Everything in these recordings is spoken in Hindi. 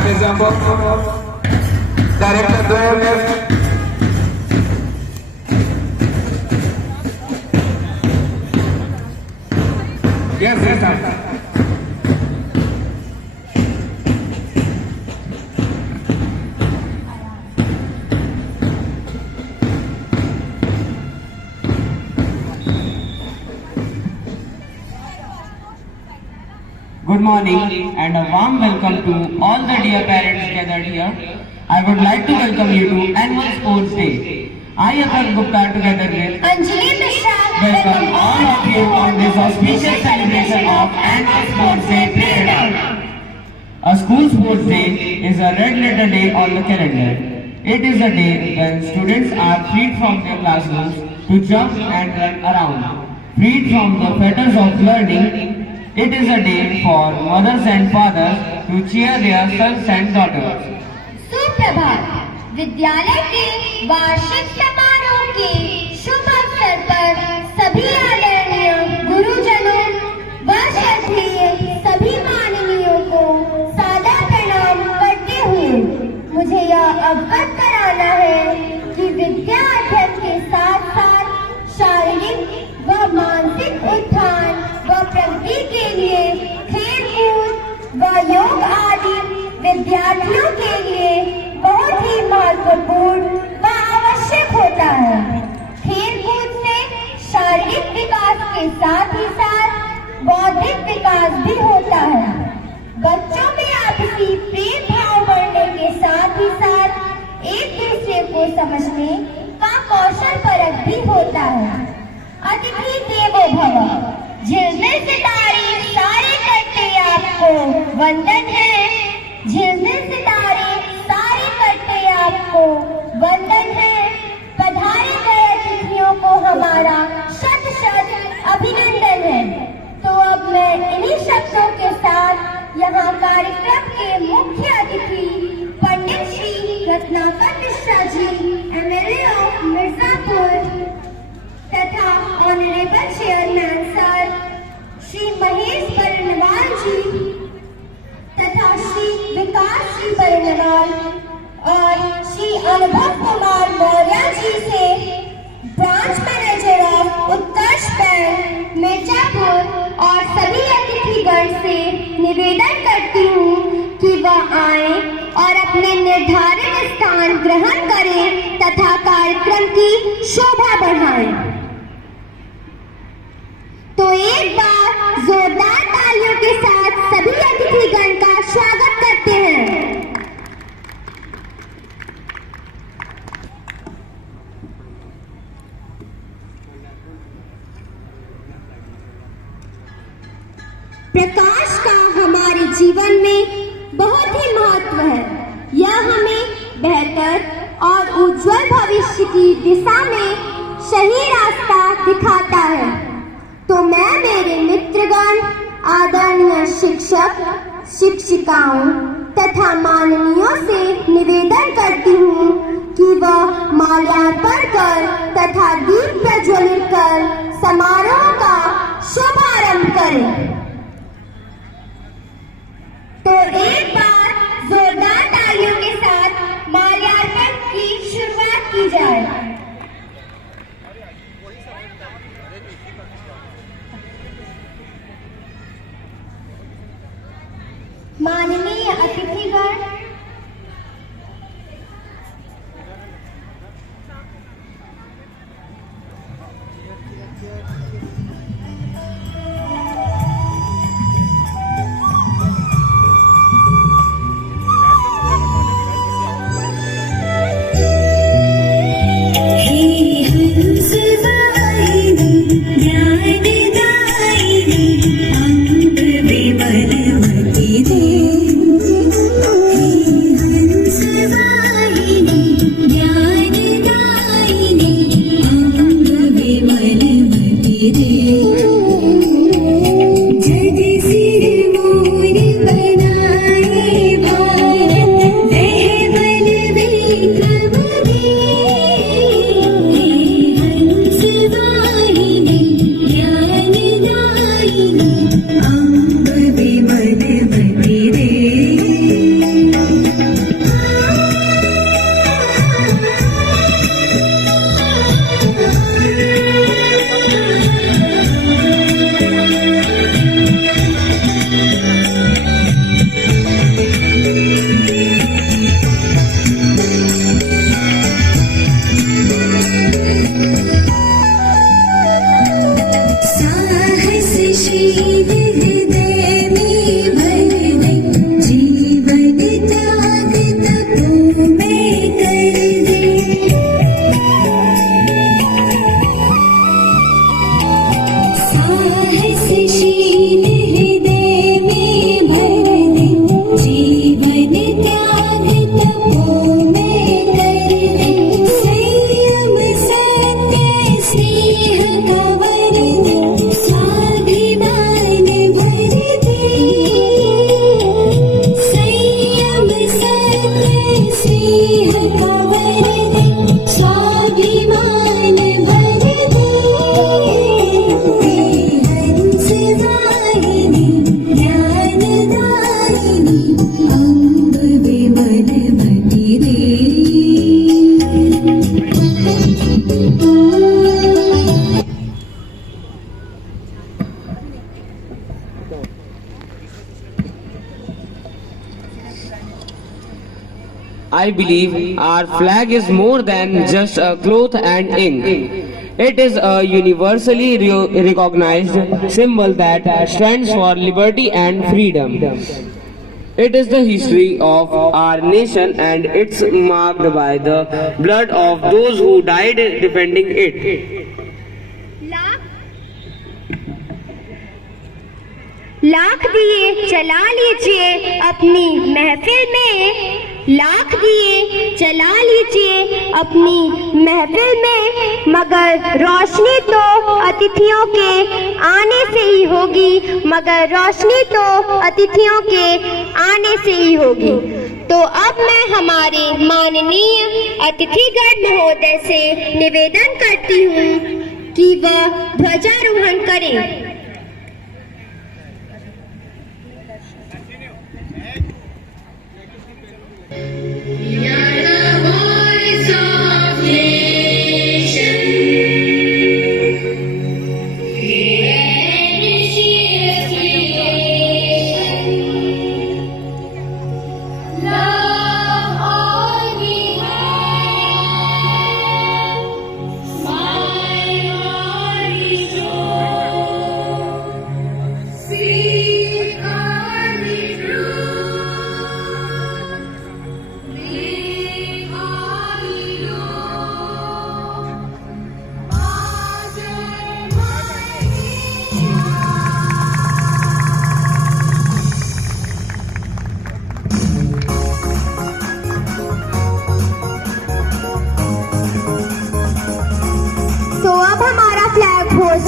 Stage number. Director Dwayne. Yes, yes, sir. Good morning and a warm welcome to all the dear parents gathered here. I would like to welcome you to Annual Sports Day. I, Atal Gupta, together with Anjali Mishra, welcome all of you on this auspicious celebration of Annual Sports Day Parade. A school sports day is a red letter day on the calendar. It is a day when students are freed from their classrooms to jump and run around, freed from the fetters of learning. It is a day for mothers and fathers to cheer their sons and daughters. सुप्रभात। विद्यालय के वार्षिक समारोह के शुभ अवसर पर सभी आदरणीय गुरुजनों व श्रद्धेय सभी माननीयों को सादर प्रणाम करते हुए मुझे यह अवगत कराना है कि विद्या अध्ययन के साथ साथ शारीरिक व मानसिक उत्थान व प्रगति के लिए खेल कूद व योग आदि विद्यार्थियों के लिए बहुत ही महत्वपूर्ण व आवश्यक होता है। खेल कूद से शारीरिक विकास के साथ ही साथ बौद्धिक विकास भी होता है। बच्चों में आपसी प्रेम भाव बढ़ने के साथ ही साथ एक दूसरे को समझने का कौशल परख भी होता है। अतिथि देवो भव। झिलमिल सितारे सारे करते आपको वंदन है। झिलमिल सितारे सारे करते आपको वंदन है। पधारे गए अतिथियों को हमारा शत शत अभिनंदन है। तो अब मैं इन्हीं शब्दों के साथ यहाँ कार्यक्रम के मुख्य अतिथि पंडित श्री रत्नाकर मिश्रा जी, MLA ऑफ मिर्जापुर तथा honourable chairman sir Shri Mahesh Barnwal ji तथा श्री विकास जी बरनवाल और श्री अनुभव कुमार मौर्य जी से branch manager of Utkarsh bank Mirzapur और सभी अतिथिगण से निवेदन करती हूँ कि वह आए और अपने निर्धारित स्थान ग्रहण करें तथा कार्यक्रम की शोभा बढ़ाएं। तो एक बार जोरदार तालियों के साथ सभी अतिथिगण का स्वागत करते हैं। प्रकाश का हमारे जीवन में बहुत ही महत्व है। यह हमें बेहतर और उज्जवल भविष्य की दिशा में सही रास्ता दिखाता है। तो मैं मेरे मित्रगण, आदरणीय शिक्षक शिक्षिकाओं तथा माननीयों से निवेदन करती हूँ कि वह माल्यार्पण कर तथा दीप प्रज्वलित कर समारोह का शुभारंभ करें। तो एक बार जोरदार तालियों के साथ माल्यार्पण की शुरुआत की जाए। माननीय अतिथिगण, स्नेह का वरदान स्वाभिमान भर दे हंस वाहिनी ज्ञानदायिनी अम्ब विमल मति दे। I believe our flag is more than just a cloth and ink. It is a universally recognized symbol that stands for liberty and freedom. It is the history of our nation and it's marked by the blood of those who died defending it. Lakh दिए जला लीजिए अपनी महफिल में, लाख दिए जला लीजिए अपनी महफिल में, मगर रोशनी तो अतिथियों के आने से ही होगी, मगर रोशनी तो अतिथियों के आने से ही होगी। तो अब मैं हमारे माननीय अतिथिगण महोदय से निवेदन करती हूँ कि वह ध्वजारोहण करें।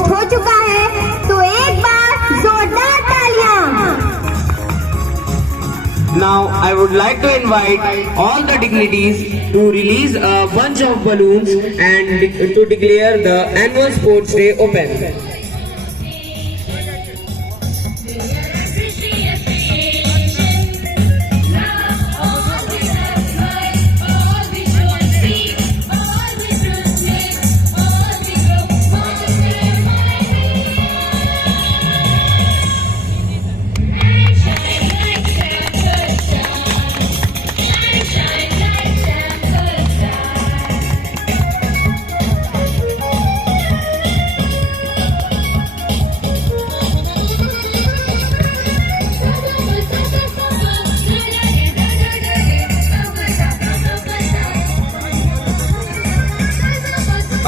हो चुका है, तो एक बार जोरदार तालियां। Now I would like to invite all the dignitaries to release a bunch of balloons and to declare the annual sports day open.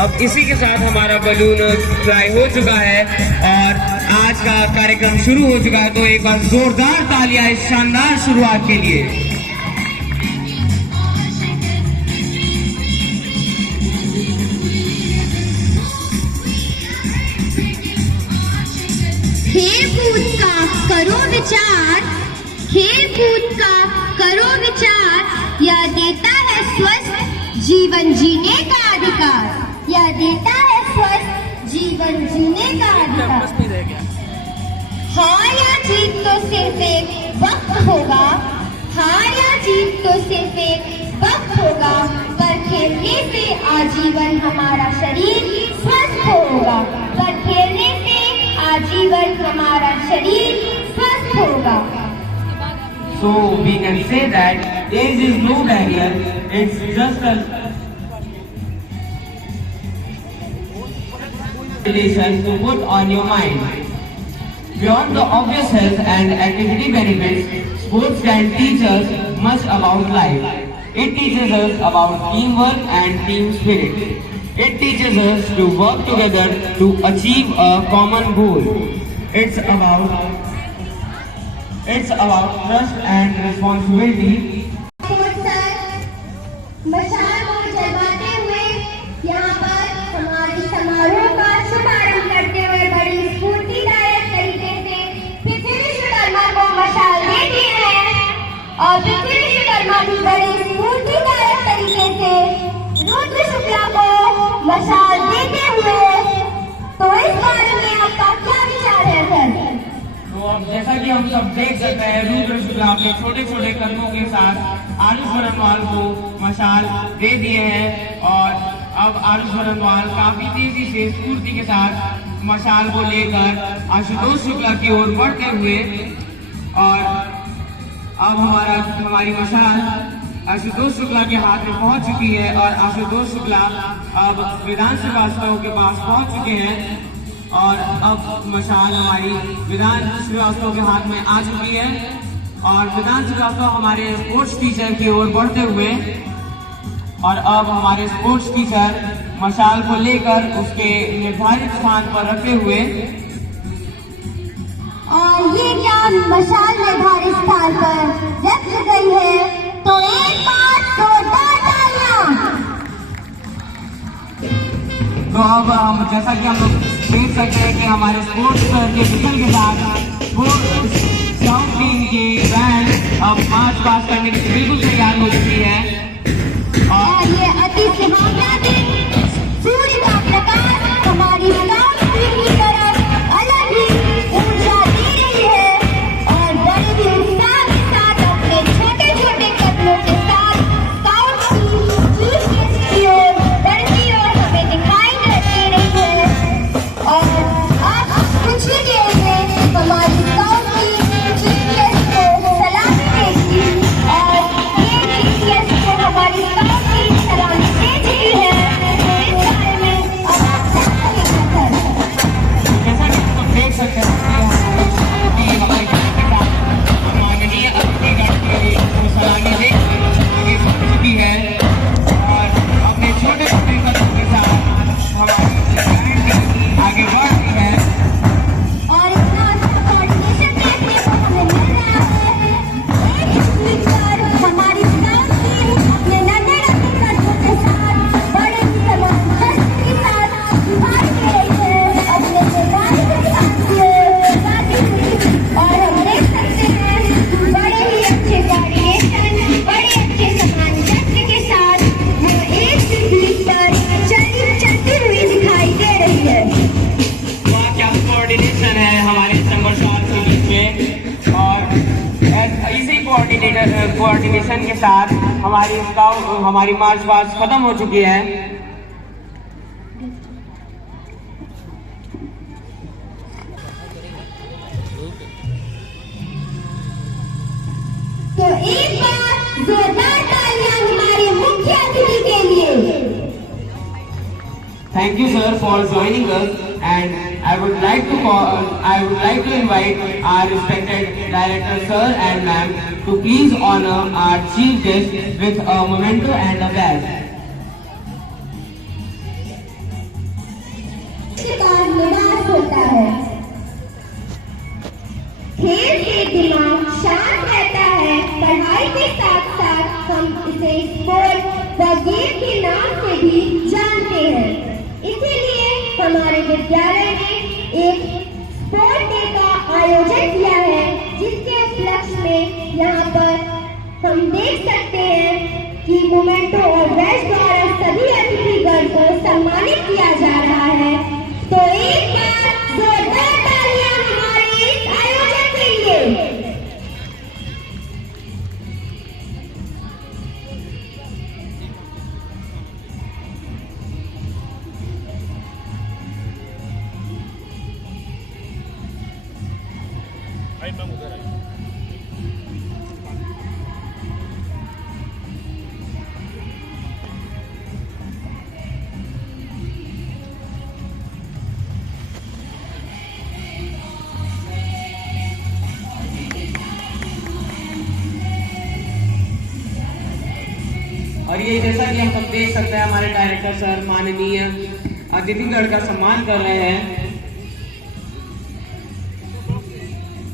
अब इसी के साथ हमारा बलून फ्लाई हो चुका है और आज का कार्यक्रम शुरू हो चुका है, तो एक बार जोरदार तालियां इस शानदार शुरुआत के लिए। खेल कूद का करो विचार, खेल कूद का करो विचार, यह देता है स्वस्थ जीवन जीने का अधिकार, यह देता है स्वस्थ जीवन जीने का अधिकार। हार या जीत तो सिर्फ एक वक्त होगा, हार या जीत तो सिर्फ एक वक्त होगा, पर खेलने से आजीवन हमारा शरीर स्वस्थ होगा, पर खेलने से आजीवन हमारा शरीर स्वस्थ होगा। So we can say that age is no barrier, it's just a relation to put on your mind. Beyond the obvious health and activity benefits, sports can teach us much about life. It teaches us about teamwork and team spirit. It teaches us to work together to achieve a common goal. It's about trust and responsibility. मशाल को जलवाते हुए यहाँ पर हमारे समारोह का शुभारंभ करते हुए बड़ी स्फूर्तिदायक तरीके से पृथ्वी विश्वकर्मा को मशाल दे दी है और पृथ्वी विश्वकर्मा भी बड़ी स्फूर्ति रुद्र शुक्ला को मशाल देते हुए। तो इस बारे में आपका क्या विचार है सर? तो अब जैसा कि हम सब देख सकते हैं, रुद्र शुक्ला अपने छोटे छोटे कदमों के साथ आरुष बरनवाल को मशाल दे दिए हैं और अब आरुष बरनवाल काफी तेजी से स्फूर्ति के साथ मशाल को लेकर आशुतोष शुक्ला की ओर बढ़ते हुए, और अब हमारी मशाल आशुतोष शुक्ला के हाथ में पहुंच चुकी है और आशुतोष शुक्ला अब विधान श्रीवास्तव के पास पहुंच चुके हैं और अब मशाल हमारी विधान श्रीवास्तव के हाथ में आ चुकी है और विधान श्रीवास्तव हमारे स्पोर्ट्स टीचर की ओर बढ़ते हुए, और अब हमारे स्पोर्ट्स टीचर मशाल को लेकर उसके निर्धारित स्थान पर रखे हुए। और ये क्या मशाल निर्धारित स्थान पर रख गई है, तो एक बार जोरदार तालियां। तो अब हम जैसा कि हम लोग देख सकते हैं कि हमारे स्पोर्ट्स के विजन के साथ स्काउट टीम की बैंड अब मार्च पास करने के लिए बिल्कुल तैयार हो चुकी है। और ये अति सुहावना दिन, सूर्य का प्रकाश हमारी स्काउट टीम की तरफ अलग ही ऊर्जा दे रही है और बड़े ही उत्साह के साथ अपने छोटे छोटे कदमों के साथ स्काउट टीम की ओर बढ़ती और हमें दिखाई दे रही है। और अब कुछ ही देर में हमारी स्काउट टीम जीपीएस को सलामी देगी और ये जीपीएस को हमारी स्काउट टीम सलामी दे चुकी है। तो इस बारे में अब आप क्या कहेंगे सर? जैसा कि हम देख सकते हैं कि हमारी माननीय अतिथिगण को सलामी दे आगे बढ़ चुकी है और अपने छोटे छोटे कदमों के साथ हमारी बैंड आगे बढ़ रही है। और इतना कोऑर्डिनेशन देखने को हमें मिल रहा है। एक स्पीड पर हमारी स्काउट टीम अपने नन्हे नन्हे कदमों के साथ बड़े ही समांतर के साथ दिखाई दे रही है अपने निर्धारित स्थान की ओर बढ़ती हुई। और हम देख सकते हैं बड़े ही अच्छे कोऑर्डिनेशन, बड़े अच्छे सामंजस्य के साथ वो एक स्पीड पर चलती हुई दिखाई दे रही है। वहाँ क्या कोऑर्डिनेशन है हमारे चंबर शॉट के बीच में, और इसी कोऑर्डिनेशन के साथ हमारी मार्च पास्ट खत्म हो चुकी है। तो एक बार जोरदार तालियां हमारे मुख्य अतिथि के लिए। Thank you, sir, for joining us, and I would like to invite our respected director, sir and ma'am, to please honor our chief guest with a memento and a badge. का निवास होता है। खेल से दिमाग शांत रहता है। पढ़ाई के साथ साथ हम इसे स्पोर्ट व गेम के नाम से भी जानते हैं। इसीलिए हमारे विद्यालय ने एक स्पोर्ट डे का आयोजन किया है, जिसके उपलक्ष्य में यहाँ पर हम देख सकते हैं कि मोमेंटो और बैच द्वारा सभी अतिथिगण को सम्मानित किया जा रहा है। तो एक बार जोरदार तालियां हमारे इस आयोजन के लिए। और ये जैसा कि हम सब देख सकते हैं हमारे डायरेक्टर सर माननीय अतिथिगण का सम्मान कर रहे हैं।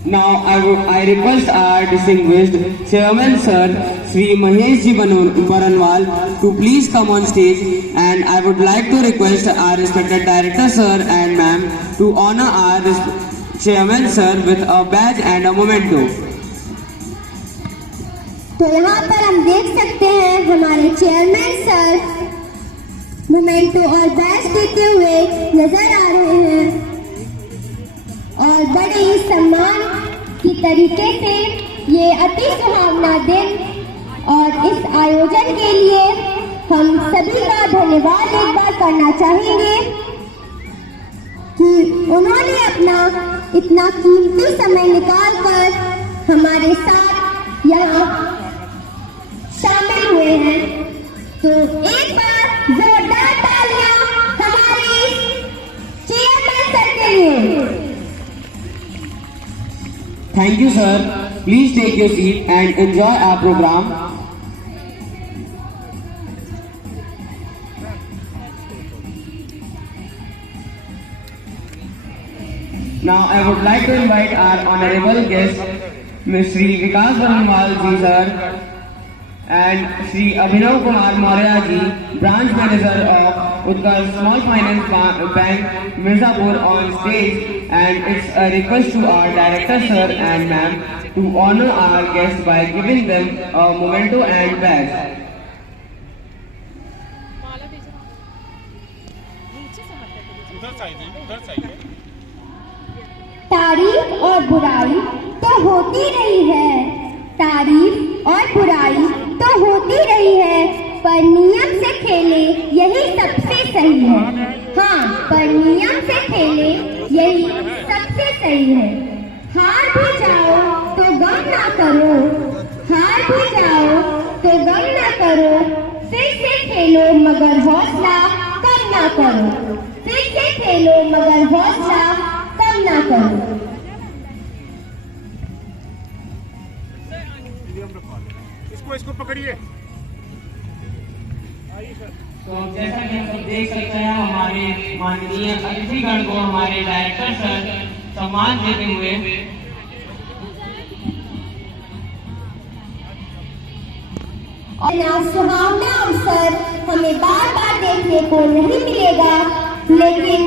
Now I request our distinguished chairman sir Sri Mahesh Ji Baranwal to please come on stage, and I would like to request our respected director sir and ma'am to honor our chairman sir with a badge and a memento. तो यहाँ पर हम देख सकते हैं हमारे चेयरमैन सर मोमेंटो और बैच देते हुए नजर आ रहे हैं और बड़े ही सम्मान की तरीके से ये अति सुहावना दिन और इस आयोजन के लिए हम सभी का धन्यवाद एक बार करना चाहेंगे कि उन्होंने अपना इतना कीमती समय निकालकर हमारे साथ यहाँ शामिल हुए हैं। तो एक बार जोरदार तालियां हमारे चेयरमैन सर के लिए। Thank you, sir. Please take your seat and enjoy our program. Now, I would like to invite our honorable guest, Ms. Shri Vikas Barnwal ji, sir, and Shri Abhinav Kumar Maurya ji, Branch Manager of Utkal Small Finance Bank, Mirzapur, on stage, and it's a request to our director, sir and ma'am, to honor our guests by giving them a memento and badge. तारीफ और बुराई तो होती रही है, तारीफ और बुराई तो होती रही है, पर नियम से खेले यही सबसे सही है। हाँ, पर नियम से खेले यही सबसे सही है। हार भी जाओ तो गम ना करो, हार भी जाओ तो गम ना करो, फिर से खेलो मगर हौसला कम ना करो, फिर से खेलो मगर हौसला कम ना करो। इसको पकड़िए। तो जैसा कि हम सब देख सकते हैं, हमारे माननीय अतिथिगण को हमारे डायरेक्टर सर सम्मान देते हुए और सुहावना अवसर हमें बार बार देखने को नहीं मिलेगा, लेकिन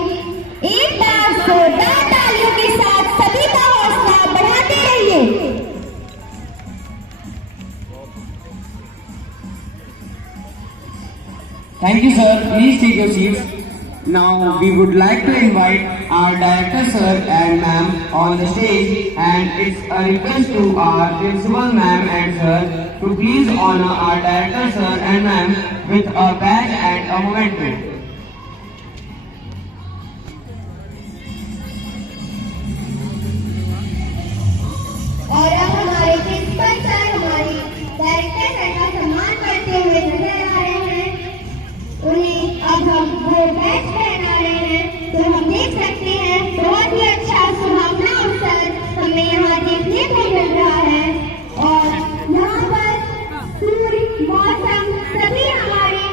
एक बार जोरदार तालियों के साथ सभी का हौसला बढ़ाते रहिए। Thank you, sir. Please take your seats. Now, we would like to invite our director, sir and ma'am on the stage, and it's a request to our principal, ma'am and sir, to please honor our director, sir and ma'am with a badge and a memento. और अब हमारे प्रिंसिपल सर हमारी डायरेक्टर सर का सम्मान करते हुए नजर आ रहे हैं। उन्हें अब हम वो बैच पहना रहे हैं, तो हम देख सकते हैं बहुत ही अच्छा सुहावना अवसर हमें यहाँ देखने को मिल रहा है। और यहाँ पर सूर्य, मौसम सभी हमारे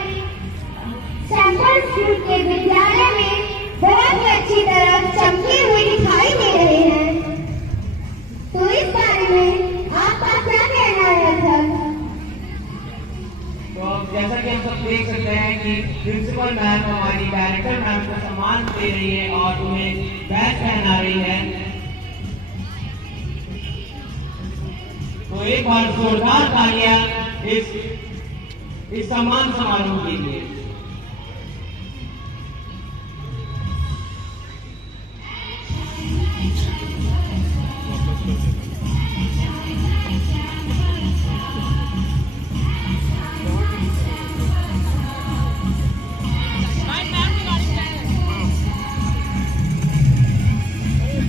सैंपल स्कूल के विद्यालय में बहुत ही अच्छी तरह चमके हुए दिखाई दे रहे हैं। तो इस बारे में आपका क्या कहना है सर? तो जैसा कि हम सब देख सकते हैं कि प्रिंसिपल मैम हमारी डायरेक्टर मैम को सम्मान दे रही है और उन्हें बैच पहना रही है। तो एक बार जोरदार तालियां इस सम्मान समारोह के लिए।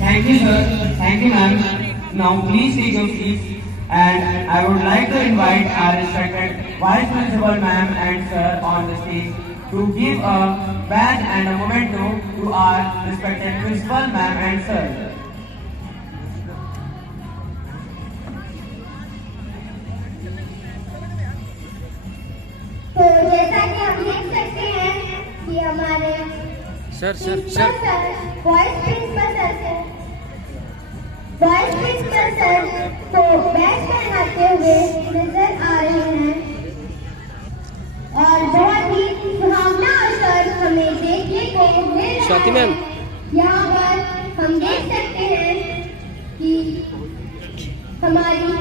Thank you, sir. Thank you, ma'am. Now, please take your seats, and I would like to invite our respected Vice Principal, ma'am and sir, on the stage to give a badge and a memento to our respected Principal, ma'am and sir. तो जैसा कि हम देख सकते हैं कि हमारे वाइस प्रिंसिपल सर तो बैच पहनाते हुए नजर आ रहे हैं और बहुत ही सुहावना अवसर हमें देखने को मिल रहा है। यहाँ पर हम देख सकते हैं कि हमारी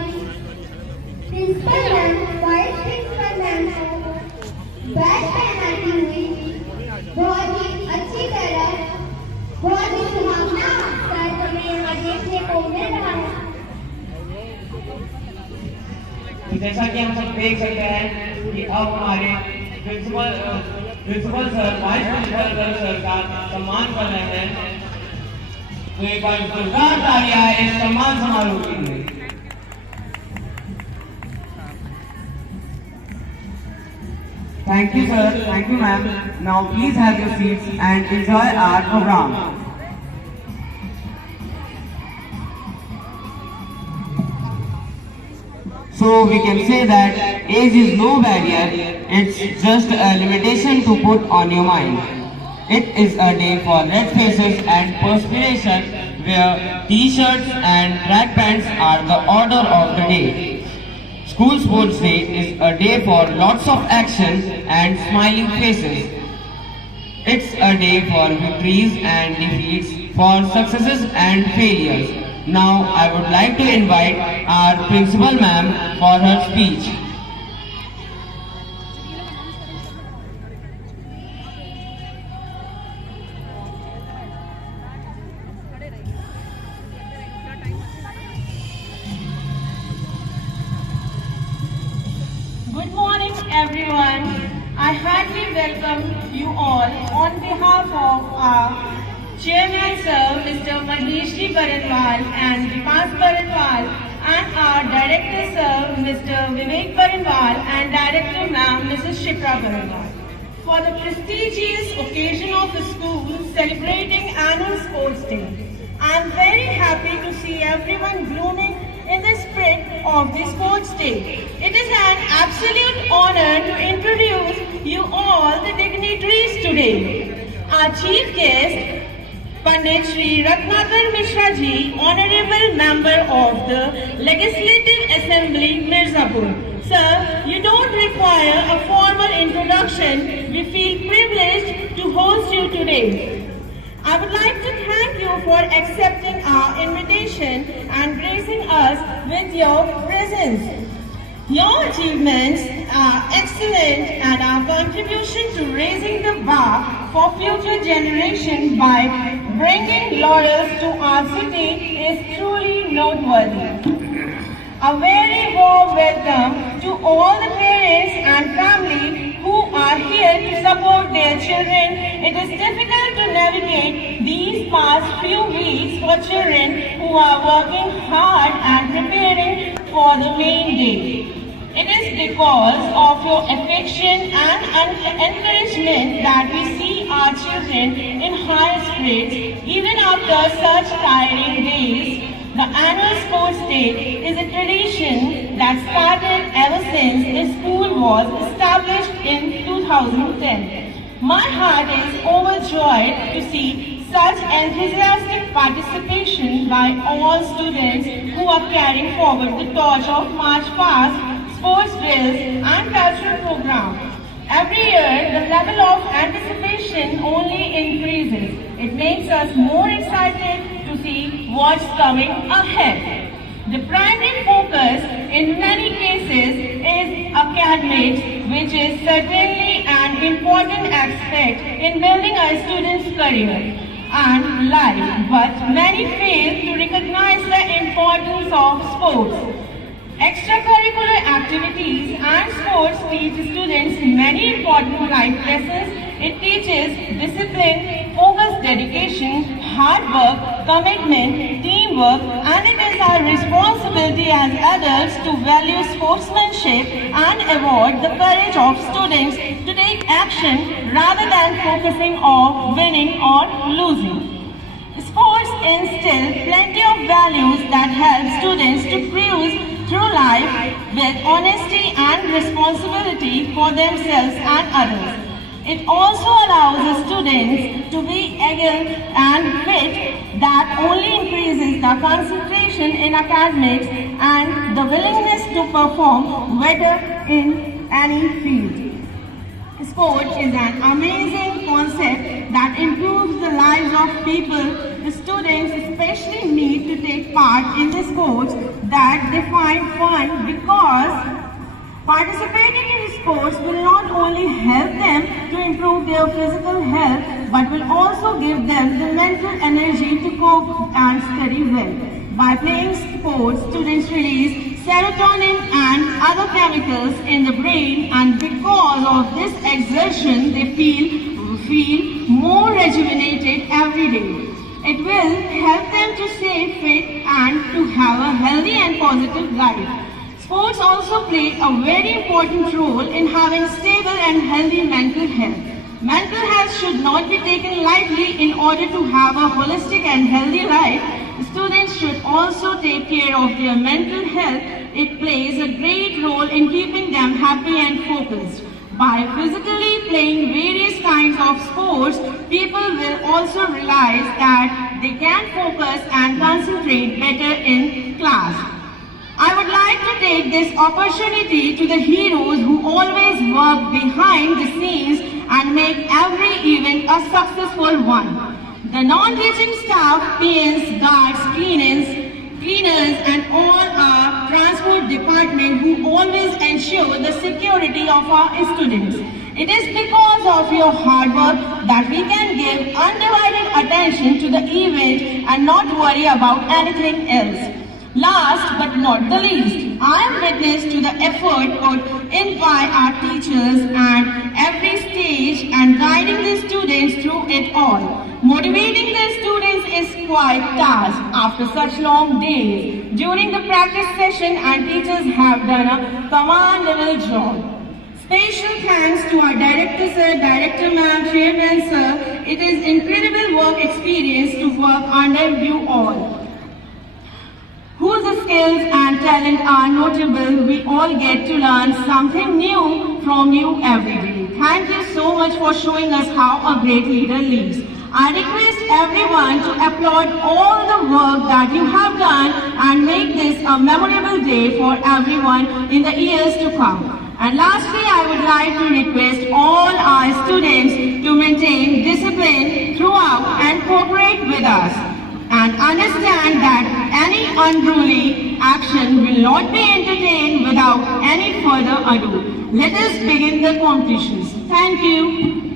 principal ma'am, vice principal ma'am badge पहनाती हुई देख सकते हैं कि अब हमारे principal sir, vice principal sir का सम्मान कर रहे हैं। तो एक बार जोरदार तालियां इस सम्मान समारोह के लिए। Thank you, sir. Thank you, ma'am. Now, please have your seats and enjoy our program. So we can say that age is no barrier. It's just a limitation to put on your mind. It is a day for red faces and perspiration, where t-shirts and track pants are the order of the day. School Sports Day is a day for lots of action and smiling faces. It's a day for victories and defeats, for successes and failures. Now I would like to invite our Principal Ma'am for her speech. Good morning, everyone. I heartily welcome you all on behalf of our Chairman Sir, Mr. Mahesh Ji Barinwal and Vikas Barinwal, and our Director Sir, Mr. Vivek Barinwal, and Director Ma'am, Mrs. Shipra Barinwal, for the prestigious occasion of the school celebrating Annual Sports Day. I am very happy to see everyone blooming in the spirit of the Sports Day. It is an absolute honor to introduce you all the dignitaries today. Our chief guest, Pandit Shri Ratnakar Mishra Ji, Honorable Member of the Legislative Assembly, Mirzapur. Sir, you don't require a formal introduction. We feel privileged to host you today. I would like to thank you for accepting our invitation and gracing us with your presence. Your achievements are excellent, and our contribution to raising the bar for future generations by bringing laurels to our city is truly noteworthy. A very warm welcome to all the parents and family who are here to support their children. It is difficult to navigate these past few weeks for children who are working hard and preparing for the main day. It is because of your affection and encouragement that we see our children in high spirits even after such tiring days. The Annual Sports Day is a tradition that started ever since the school was established in 2010. My heart is overjoyed to see such enthusiastic participation by all students who are carrying forward the torch of March Past, sports drills and cultural programs. Every year, the level of anticipation only increases. It makes us more excited to see what's coming ahead. The primary focus in many cases is academics, which is certainly an important aspect in building a student's career and life, but many fail to recognize the importance of sports. Extracurricular activities and sports teach students many important life lessons. It teaches discipline, focus, dedication, hard work, commitment, teamwork, and it is our responsibility as adults to value sportsmanship and award the courage of students to take action rather than focusing on winning or losing. Sports instill plenty of values that help students to cruise through life with honesty and responsibility for themselves and others. It also allows the students to be agile and fit, that only increases the concentration in academics and the willingness to perform better in any field. Sport is an amazing concept that improves the lives of people. The students especially need to take part in the sports that they find fun, because participating in sports will not only help them to improve their physical health, but will also give them the mental energy to cope and study well. By playing sports, students release serotonin and other chemicals in the brain, and because of this exertion they feel more rejuvenated every day. It will help them to stay fit and to have a healthy and positive life. Sports also play a very important role in having stable and healthy mental health. Mental health should not be taken lightly. In order to have a holistic and healthy life, students should also take care of their mental health. It plays a great role in keeping them happy and focused. By physically playing various kinds of sports, people will also realize that they can focus and concentrate better in class. I would like to take this opportunity to the heroes who always work behind the scenes and make every event a successful one. The non-teaching staff, PNs, guards, cleaners and all our transport department who always ensure the security of our students. It is because of your hard work that we can give undivided attention to the event and not worry about anything else. Last but not the least, I am witness to the effort put in by our teachers at every stage and guiding the students through it all. Motivating the students is quite task after such long days. During the practice session, and teachers have done a commendable job. Special thanks to our director sir, director ma'am, chairman sir. It is incredible work experience to work under you all, whose skills and talent are notable. We all get to learn something new from you every day. Thank you so much for showing us how a great leader leads. I request everyone to applaud all the work that you have done and make this a memorable day for everyone in the years to come. And lastly, I would like to request all our students to maintain discipline throughout and cooperate with us, and understand that any unruly action will not be entertained without any further ado. Let us begin the competitions. Thank you.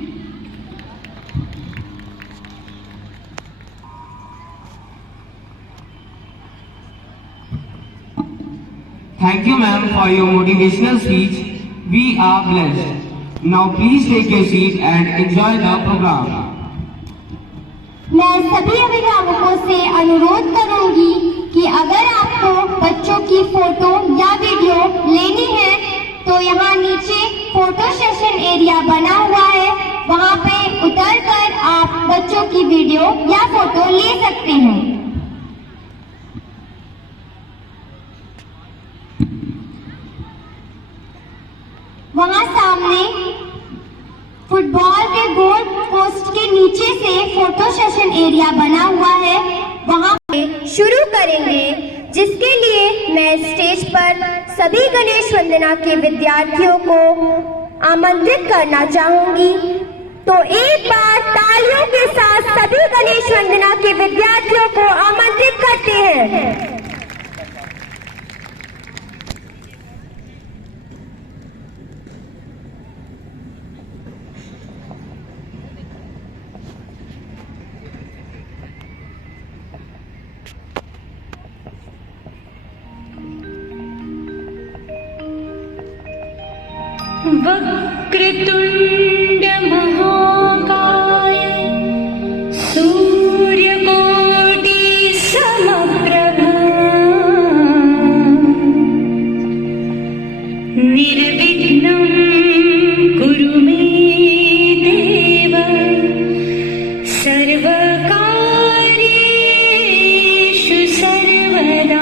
Thank you, ma'am, for your motivational speech. We are blessed. Now please take your seat and enjoy the program. मैं सभी अभिभावकों से अनुरोध करूंगी कि अगर आपको बच्चों की फोटो या वीडियो लेनी है तो यहाँ नीचे फोटो सेशन एरिया बना हुआ है, वहाँ पे उतरकर आप बच्चों की वीडियो या फोटो ले सकते हैं। वहाँ सामने फुटबॉल के गोल पोस्ट के नीचे से फोटो सेशन एरिया बना हुआ है, वहाँ पे शुरू करेंगे, जिसके लिए मैं स्टेज पर सभी गणेश वंदना के विद्यार्थियों को आमंत्रित करना चाहूंगी। तो एक बार तालियों के साथ सभी गणेश वंदना के विद्यार्थियों को आमंत्रित करते हैं। वक्रतुंड महाकाय सूर्यकोटि समप्रभ निर्विघ्नं कुरु मे देव सर्वकार्येषु सर्वदा।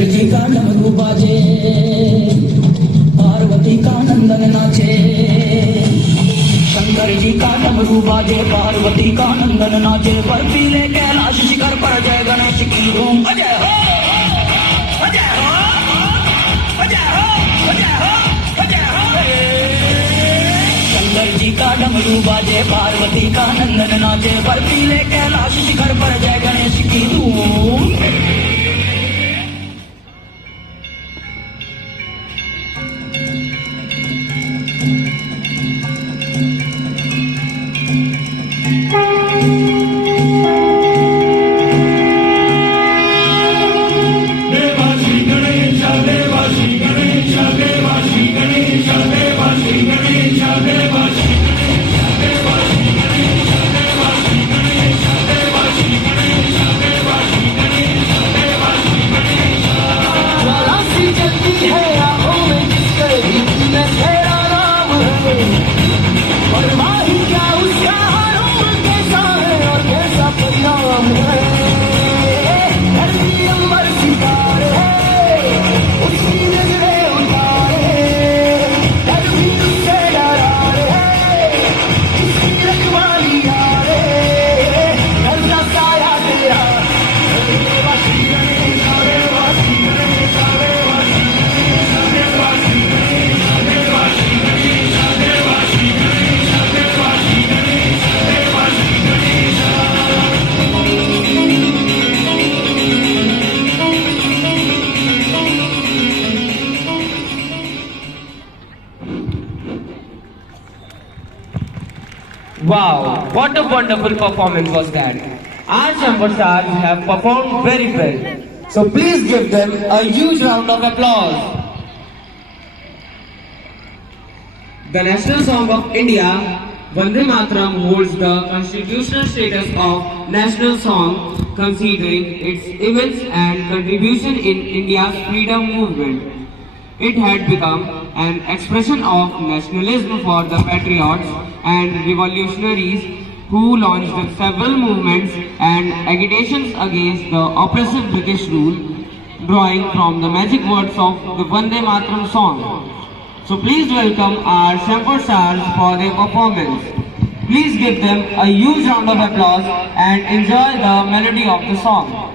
शंकर जी का डमरू बाजे, पार्वती का नंदन नाचे। शंकर जी का डमरू बाजे, पार्वती का नंदन नाचे। बर्फीले कैलाश शिखर पर जय गणेश की धूम। अजय हो, अजय हो, अजय हो, अजय हो, अजय हो। शंकर जी का डमरू बाजे, पार्वती का नंदन नाचे। बर्फीले कैलाश शिखर पर जय गणेश की धूम। Wow, what a wonderful performance was that. Our Shampur stars have performed very well. So please give them a huge round of applause. The national song of India, Vande Mataram, holds the constitutional status of national song considering its immense and contribution in India's freedom movement. It had become an expression of nationalism for the patriots and revolutionaries who launched several movements and agitations against the oppressive British rule, drawing from the magic words of the Vande Mataram song. So please welcome our Shampur stars for their performance. Please give them a huge round of applause and enjoy the melody of the song.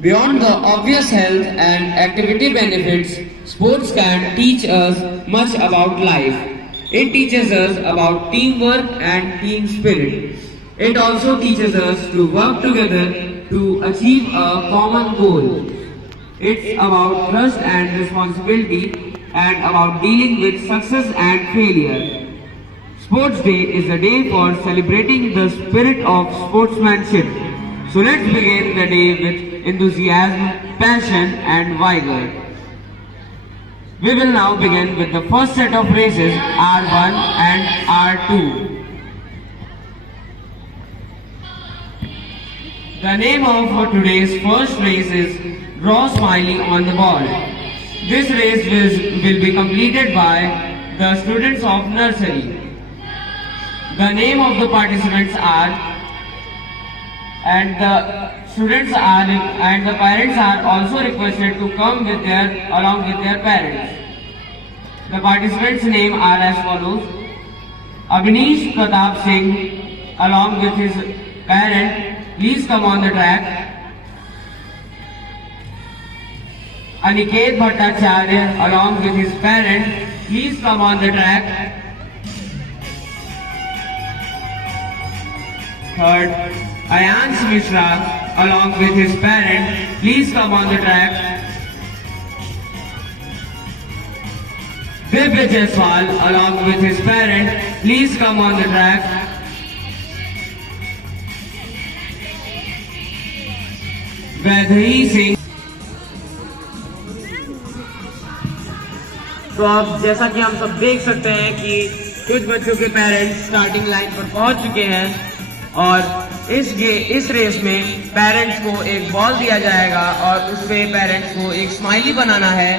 Beyond the obvious health and activity benefits, sports can teach us much about life. It teaches us about teamwork and team spirit. It also teaches us to work together to achieve a common goal. It's about trust and responsibility and about dealing with success and failure. Sports Day is a day for celebrating the spirit of sportsmanship. So let's begin the day with enthusiasm, passion and vigor. We will now begin with the first set of races, R1 and R2. The name of today's first race is Draw Smiley on the Ball. This race will be completed by the students of nursery. The name of the participants are, and the students are, and the parents are also requested to come along with their parents. The participants' name are as follows: Avnish Pratap Singh along with his parent, please come on the track. Aniket Bhattacharya along with his parent, please come on the track. Third, Ayansh Mishra along with his parent, please come on the track. Divya Jaiswal along with his parent, please come on the track. Vaidhi Singh. तो अब जैसा कि हम सब देख सकते हैं कि कुछ बच्चों के पेरेंट्स स्टार्टिंग लाइन पर पहुंच चुके हैं और इस रेस में पेरेंट्स को एक बॉल दिया जाएगा और उसपे पेरेंट्स को एक स्माइली बनाना है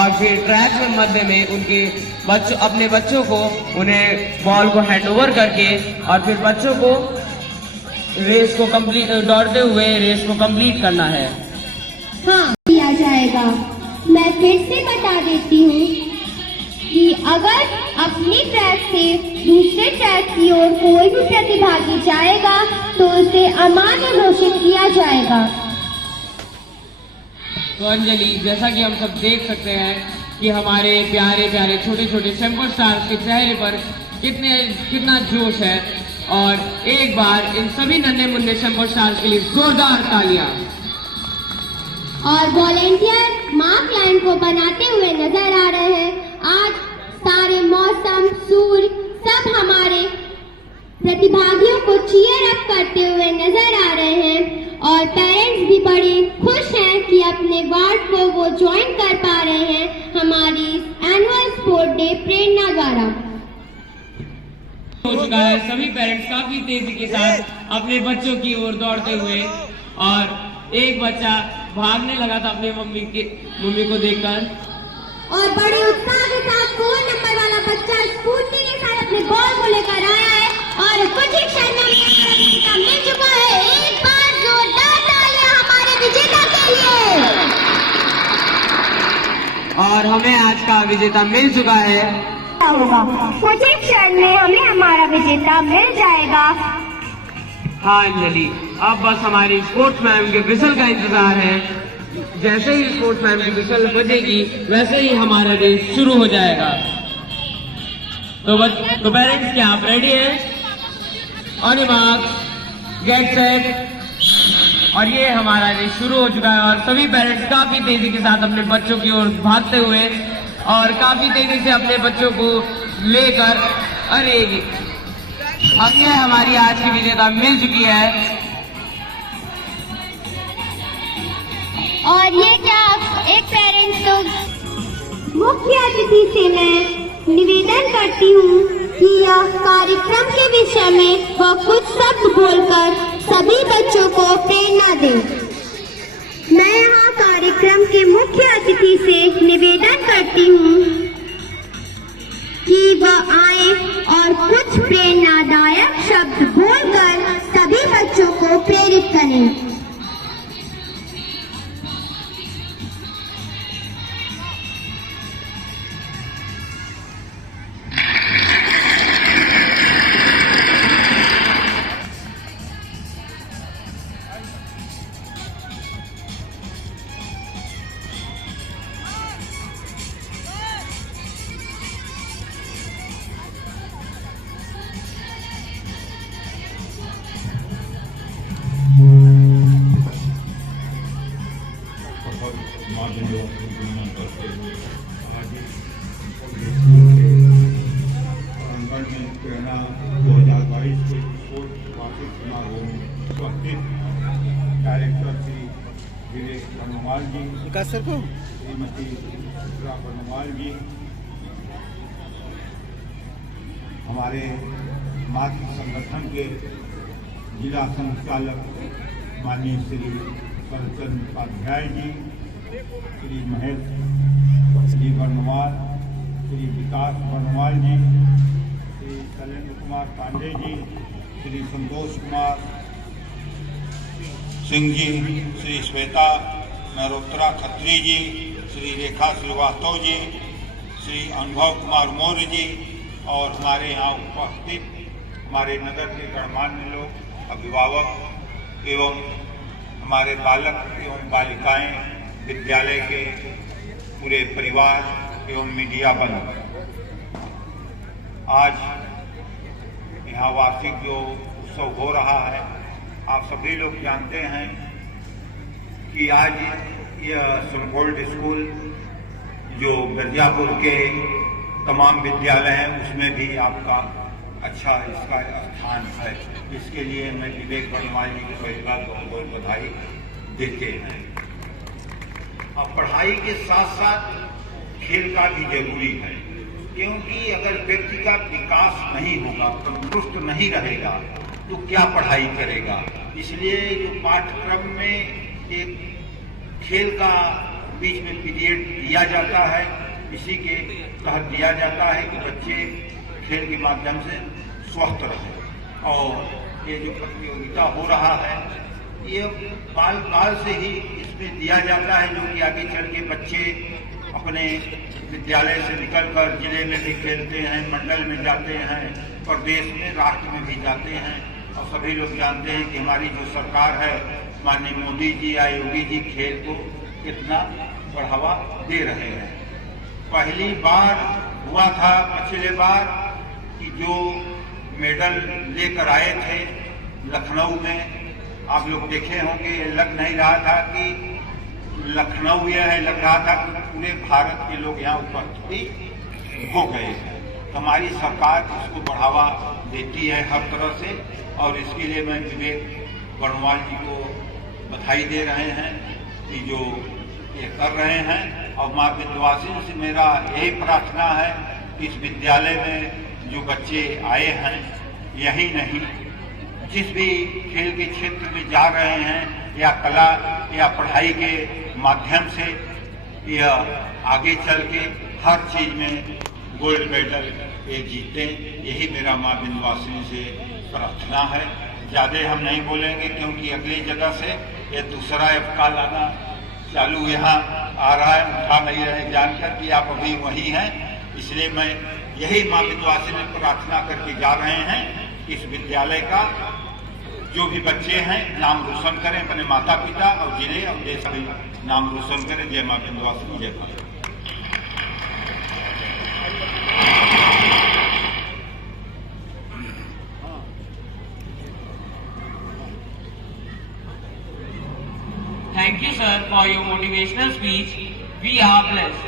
और फिर ट्रैक में मध्य में उनके अपने बच्चों को उन्हें बॉल को हैंडओवर करके और फिर बच्चों को रेस को कंप्लीट दौड़ते हुए रेस को कंप्लीट करना है। हाँ, किया जाएगा। मैं फिर से बता देती हूँ कि अगर अपनी ट्रैक से दूसरे ट्रैक की ओर कोई भी प्रतिभागी जाएगा तो उसे अमान्य घोषित किया जाएगा। तो अंजलि, जैसा कि हम सब देख सकते हैं कि हमारे प्यारे प्यारे छोटे छोटे सेम्पर स्टार्स के चेहरे पर कितना जोश है और एक बार इन सभी नन्हे मुन्ने सेम्पर स्टार्स के लिए जोरदार तालियां। और वॉलेंटियर मार्क लाइन को बनाते हुए नजर आ रहे हैं। आज सारे मौसम, सूर्य सब हमारे प्रतिभागियों को चीयर अप करते हुए नजर आ रहे हैं और पेरेंट्स भी बड़े खुश हैं कि अपने वार्ड को वो ज्वाइन कर पा रहे हैं हमारी एनुअल स्पोर्ट डे प्रेरणा द्वारा। हो चुका है, सभी पेरेंट्स काफी तेजी के साथ अपने बच्चों की ओर दौड़ते हुए और एक बच्चा भागने लगा था अपने मम्मी को देखकर और बड़े उत्साह के साथ 4 नंबर वाला बच्चा स्कूटी के साथ अपने बॉल को लेकर आया है और कुछ ही क्षण में विजेता मिल चुका है। एक बार जोरदार तालियां हमारे विजेता के लिए। और हमें आज का विजेता मिल चुका है। कुछ ही क्षण में हमें हमारा विजेता मिल जाएगा। हाँ अंजलि, अब बस हमारी स्पोर्ट्समैन के विसल का इंतजार है। जैसे ही स्पोर्ट्समैन की विसल बजेगी वैसे ही हमारा रेस शुरू हो जाएगा। तो पेरेंट्स, क्या आप रेडी हैं? On your mark, get set. और ये हमारा रेस शुरू हो चुका है और सभी पेरेंट्स काफी तेजी के साथ अपने बच्चों की ओर भागते हुए और काफी तेजी से अपने बच्चों को लेकर, अरे अब ये हमारी आज की विजेता मिल चुकी है। और ये क्या एक पेरेंट्स तो मुख्य अतिथि से मैं निवेदन करती हूँ कि यह कार्यक्रम के विषय में वह कुछ शब्द बोलकर सभी बच्चों को प्रेरणा दें। मैं यहाँ कार्यक्रम के मुख्य अतिथि से निवेदन करती हूँ कि वह आए और कुछ प्रेरणादायक शब्द बोलकर सभी बच्चों को प्रेरित करें। डायरेक्टर श्री वीरेश बनवाल जी, श्रीमती बनवाल जी, हमारे मातृ संगठन के जिला संचालक माननीय श्री करचंद उपाध्याय जी, श्री महेश जी बर्नवाल, श्री विकास बर्नवाल जी, श्री शैलेंद्र कुमार पांडे जी, श्री संतोष कुमार सिंह जी, श्री श्वेता नरोत्तरा खत्री जी, श्री रेखा श्रीवास्तव जी, श्री अनुभव कुमार मौर्य जी और हमारे यहाँ उपस्थित हमारे नगर के गणमान्य लोग, अभिभावक एवं हमारे बालक एवं बालिकाएं, विद्यालय के पूरे परिवार एवं मीडिया बंधु, आज यहाँ वार्षिक जो उत्सव हो रहा है, आप सभी लोग जानते हैं कि आज यह सनफोल्ड स्कूल जो मिर्जापुर के तमाम विद्यालय हैं उसमें भी आपका अच्छा इसका स्थान है। इसके लिए मैं विवेक बर्नवाल जी को पहली बार बहुत बहुत बधाई देते हैं। अब पढ़ाई के साथ साथ खेल का भी जरूरी है, क्योंकि अगर व्यक्ति का विकास नहीं होगा, तंदुरुस्त नहीं रहेगा तो क्या पढ़ाई करेगा। इसलिए जो पाठ्यक्रम में एक खेल का बीच में पीरियड दिया जाता है, इसी के तहत दिया जाता है कि बच्चे खेल के माध्यम से स्वस्थ रहें। और ये जो प्रतियोगिता हो रहा है ये बाल काल से ही इसमें दिया जाता है, जो कि आगे चल के बच्चे अपने विद्यालय से निकलकर जिले में भी खेलते हैं, मंडल में जाते हैं, प्रदेश में, राष्ट्र में भी जाते हैं। और सभी लोग जानते हैं कि हमारी जो सरकार है, माननीय मोदी जी या योगी जी खेल को कितना बढ़ावा दे रहे हैं। पहली बार हुआ था पिछले बार कि जो मेडल लेकर आए थे लखनऊ में, आप लोग देखे होंगे, लग नहीं रहा था कि लखनऊ यह है, लग रहा था कि पूरे भारत के लोग यहाँ उपस्थित हो गए हैं। हमारी सरकार इसको बढ़ावा देती है हर तरह से, और इसके लिए मैं विवेक बर्नवाल जी को बधाई दे रहे हैं कि जो ये कर रहे हैं। और माँ विंध्यवासिनी से मेरा यही प्रार्थना है कि इस विद्यालय में जो बच्चे आए हैं, यही नहीं जिस भी खेल के क्षेत्र में जा रहे हैं या कला या पढ़ाई के माध्यम से, यह आगे चल के हर चीज में गोल्ड मेडल ये जीतें, यही मेरा माँ विंध्यवासिनी से प्रार्थना है। ज़्यादा हम नहीं बोलेंगे क्योंकि अगली जगह से ये दूसरा कॉल आना चालू यहाँ आ रहा है, उठा नहीं रहे जानकर कि आप अभी वहीं हैं। इसलिए मैं यही माँ विंध्यवासिनी में प्रार्थना करके जा रहे हैं कि इस विद्यालय का जो भी बच्चे हैं नाम रोशन करें, अपने माता पिता और जिले और देश का नाम रोशन करें। जय माँ विंध्यवासिनी, जय Bharat. Thank you, sir, for your motivational speech. We are blessed.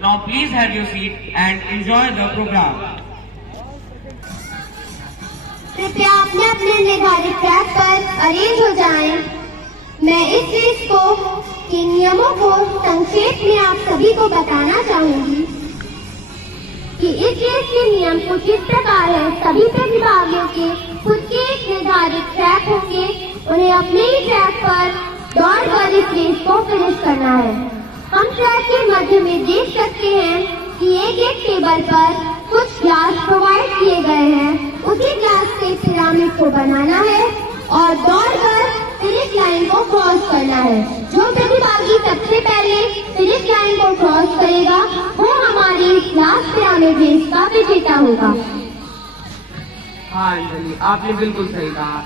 Now, please have your seat and enjoy the program. कृपया अपने अपने निर्धारित ट्रैक पर अरेंज हो जाएं। मैं इस रेस को के नियमों को संक्षेप में आप सभी को बताना चाहूंगी कि इस रेस के नियम कुछ इस प्रकार है। सभी प्रतिभागियों के खुद के एक निर्धारित ट्रैक होंगे, उन्हें अपने ही ट्रैक पर दौड़कर इस रेस को फिनिश करना है। हम ट्रैक के मध्य में देख सकते हैं कि एक एक टेबल पर कुछ ग्लास प्रोवाइड किए गए हैं। उसी ग्लास से पिरामिड को बनाना है और दौड़कर फिनिश लाइन को क्रॉस करना है। जो प्रतिभागी सबसे पहले फिनिश लाइन को क्रॉस करेगा वो हमारी इस ग्लास पिरामिड रेस का विजेता होगा। हाँ अंजलि, आपने बिल्कुल सही कहा।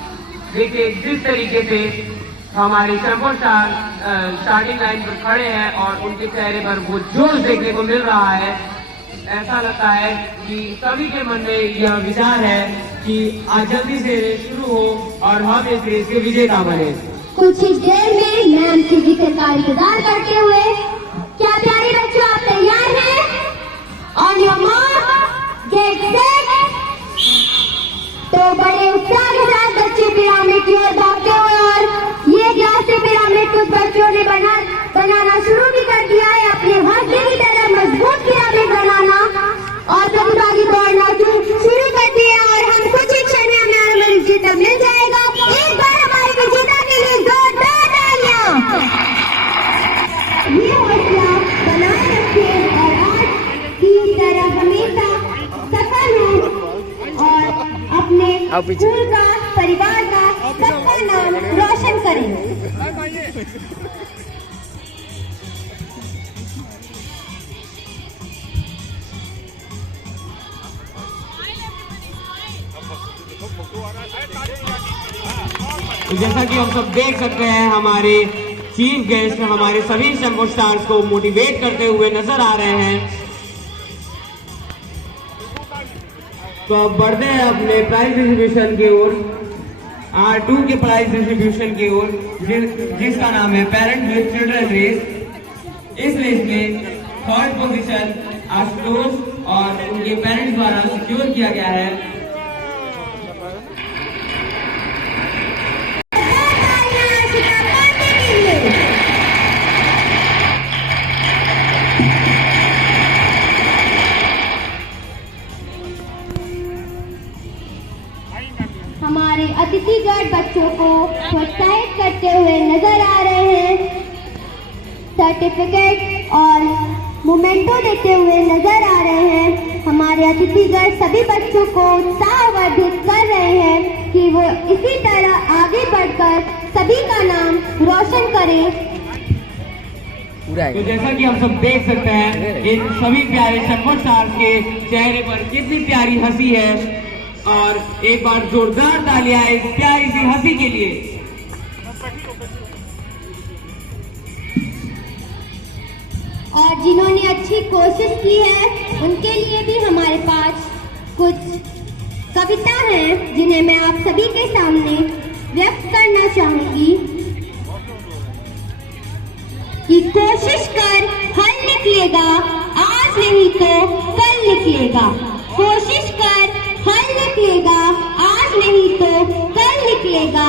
देखिए जिस तरीके से हमारे चैंपियन स्टार्टिंग लाइन पर खड़े हैं और उनके चेहरे पर वो जोश देखने को मिल रहा है, ऐसा लगता है कि सभी के मन में यह विचार है कि आज जल्दी से रेस शुरू हो और हम इस रेस के विजेता बने। कुछ ही देर में मैम की जिक्र का इंतजार करते हुए, क्या प्यारे बच्चों आप तैयार हैं? On your mark get set. तो बड़े उत्साह के साथ बच्चे पिरामिड की ओर भागते हुए, और ये ग्लास से पिरामिड कुछ बच्चों ने बनाना शुरू भी कर दिया है। अपने हौसले की तरह मजबूत पिरामिड बनाना और प्रतिभागी दौड़ना शुरू कर दिया, और हम कुछ ही क्षण में हमें विजेता मिल जाएगा। एक बार हमारे विजेता के लिए जोरदार तालियां। स्कूल का, परिवार का, सबका नाम रोशन करें। तो जैसा कि हम सब देख सकते हैं, हमारे चीफ गेस्ट हमारे सभी शंभू स्टार्स को मोटिवेट करते हुए नजर आ रहे हैं। तो अब बढ़ते हैं अपने प्राइज डिस्ट्रीब्यूशन की ओर, R2 के प्राइज डिस्ट्रीब्यूशन की ओर, जिसका नाम है पेरेंट विद चिल्ड्रन रेस। इस रेस में थर्ड पोजीशन आशुतोष और उनके पेरेंट्स द्वारा सिक्योर किया गया है। हमारे अतिथिगढ़ बच्चों को प्रोत्साहित करते हुए नजर आ रहे हैं, सर्टिफिकेट और मोमेंटो देते हुए नजर आ रहे हैं। हमारे अतिथिगढ़ सभी बच्चों को उत्साहवर्धित कर रहे हैं कि वो इसी तरह आगे बढ़कर सभी का नाम रोशन करें। तो जैसा कि हम सब देख सकते हैं, इन सभी प्यारे शंभू स्टार्स के चेहरे पर कितनी प्यारी हंसी है, और एक बार जोरदार तालियां इस प्यारी सी हंसी के लिए। और जिन्होंने अच्छी कोशिश की है, उनके लिए भी हमारे पास कुछ कविता है, जिन्हें मैं आप सभी के सामने व्यक्त करना चाहूंगी। कि कोशिश कर हल निकलेगा, आज नहीं तो कल निकलेगा। कोशिश कर हल निकलेगा, आज नहीं तो कल निकलेगा।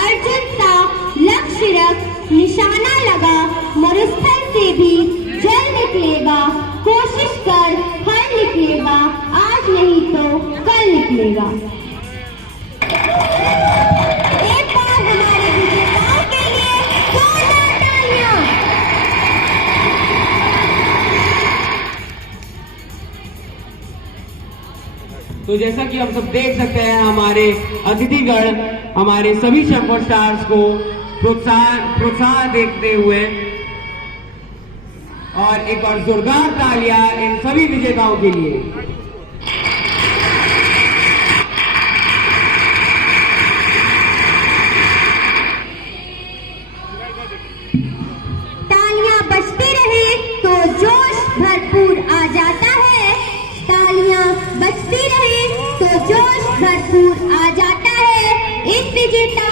अर्जुन सा लक्ष्य रख, निशाना लगा, मरुस्थल से भी जल निकलेगा। कोशिश कर हल निकलेगा, आज नहीं तो कल निकलेगा। एक बार हमारे विजेताओं के लिए जोरदार तालियां। तो जैसा कि हम सब देख सकते हैं, हमारे अतिथिगण हमारे सभी शंभू स्टार्स को प्रोत्साहन देते हुए, और एक और जोरदार तालियां इन सभी विजेताओं के लिए। तालियां बजती रहे तो जोश भरपूर आ जाता है। तालियां बजती रहे तो जोश भरपूर आ जाता है। इस विजेता